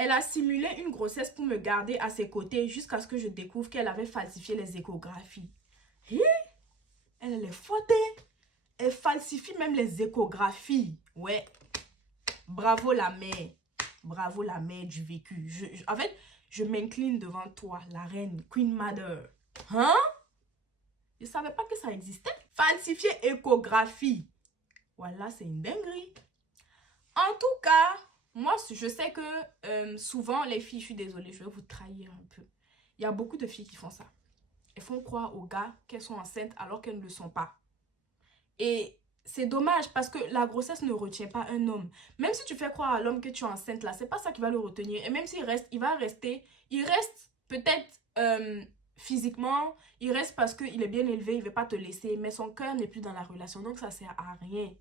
Elle a simulé une grossesse pour me garder à ses côtés jusqu'à ce que je découvre qu'elle avait falsifié les échographies. Hi, elle est forte. Elle falsifie même les échographies. Ouais. Bravo la mère. Bravo la mère du vécu. En fait, je m'incline devant toi, la reine, Queen Mother. Hein? Je ne savais pas que ça existait. Falsifier échographie. Voilà, c'est une dinguerie. En tout cas, moi, je sais que souvent, les filles, je suis désolée, je vais vous trahir un peu. Il y a beaucoup de filles qui font ça. Elles font croire aux gars qu'elles sont enceintes alors qu'elles ne le sont pas. Et c'est dommage parce que la grossesse ne retient pas un homme. Même si tu fais croire à l'homme que tu es enceinte là, c'est pas ça qui va le retenir. Et même s'il reste, il reste peut-être physiquement, il reste parce qu'il est bien élevé, il veut pas te laisser, mais son cœur n'est plus dans la relation, donc ça sert à rien.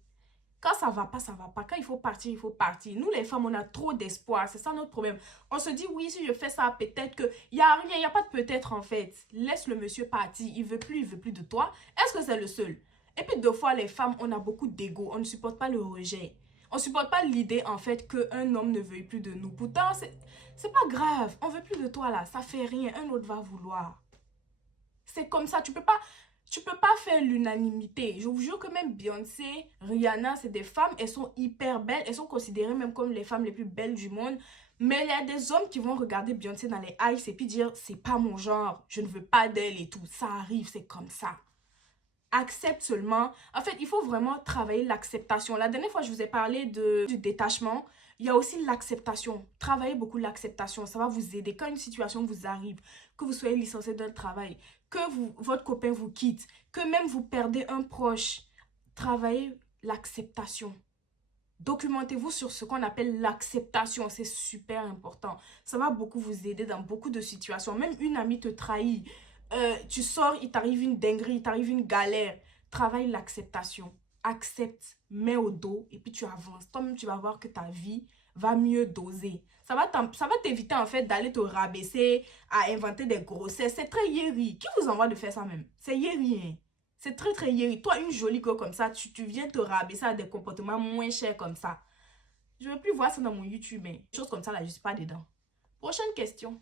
Quand ça va pas, ça va pas. Quand il faut partir, il faut partir. Nous, les femmes, on a trop d'espoir. C'est ça notre problème. On se dit, oui, si je fais ça, peut-être que... Il n'y a rien, il n'y a pas de peut-être, en fait. Laisse le monsieur partir. Il veut plus de toi. Est-ce que c'est le seul? Et puis, deux fois, les femmes, on a beaucoup d'ego. On ne supporte pas le rejet. On ne supporte pas l'idée, en fait, qu'un homme ne veuille plus de nous. Pourtant, c'est pas grave. On veut plus de toi, là. Ça fait rien. Un autre va vouloir. C'est comme ça. Tu peux pas faire l'unanimité. Je vous jure que même Beyoncé, Rihanna, c'est des femmes, elles sont hyper belles. Elles sont considérées même comme les femmes les plus belles du monde. Mais il y a des hommes qui vont regarder Beyoncé dans les eyes et puis dire, c'est pas mon genre, je ne veux pas d'elle et tout. Ça arrive, c'est comme ça. Accepte seulement. En fait, il faut vraiment travailler l'acceptation. La dernière fois, je vous ai parlé du détachement. Il y a aussi l'acceptation. Travaillez beaucoup l'acceptation. Ça va vous aider. Quand une situation vous arrive, que vous soyez licencié d'un travail, que votre copain vous quitte, que même vous perdez un proche, travaillez l'acceptation. Documentez-vous sur ce qu'on appelle l'acceptation. C'est super important. Ça va beaucoup vous aider dans beaucoup de situations. Même une amie te trahit. Tu sors, il t'arrive une dinguerie, il t'arrive une galère. Travaille l'acceptation. Accepte, mets au dos et puis tu avances. Toi-même, tu vas voir que ta vie va mieux doser. Ça va t'éviter en fait d'aller te rabaisser, à inventer des grossesses. C'est très yéri. Qui vous envoie de faire ça même? C'est yéri, hein? C'est très très yéri. Toi, une jolie girl comme ça, tu viens te rabaisser à des comportements moins chers comme ça. Je ne veux plus voir ça dans mon YouTube. Hein. Des choses comme ça, là, je ne suis pas dedans. Prochaine question.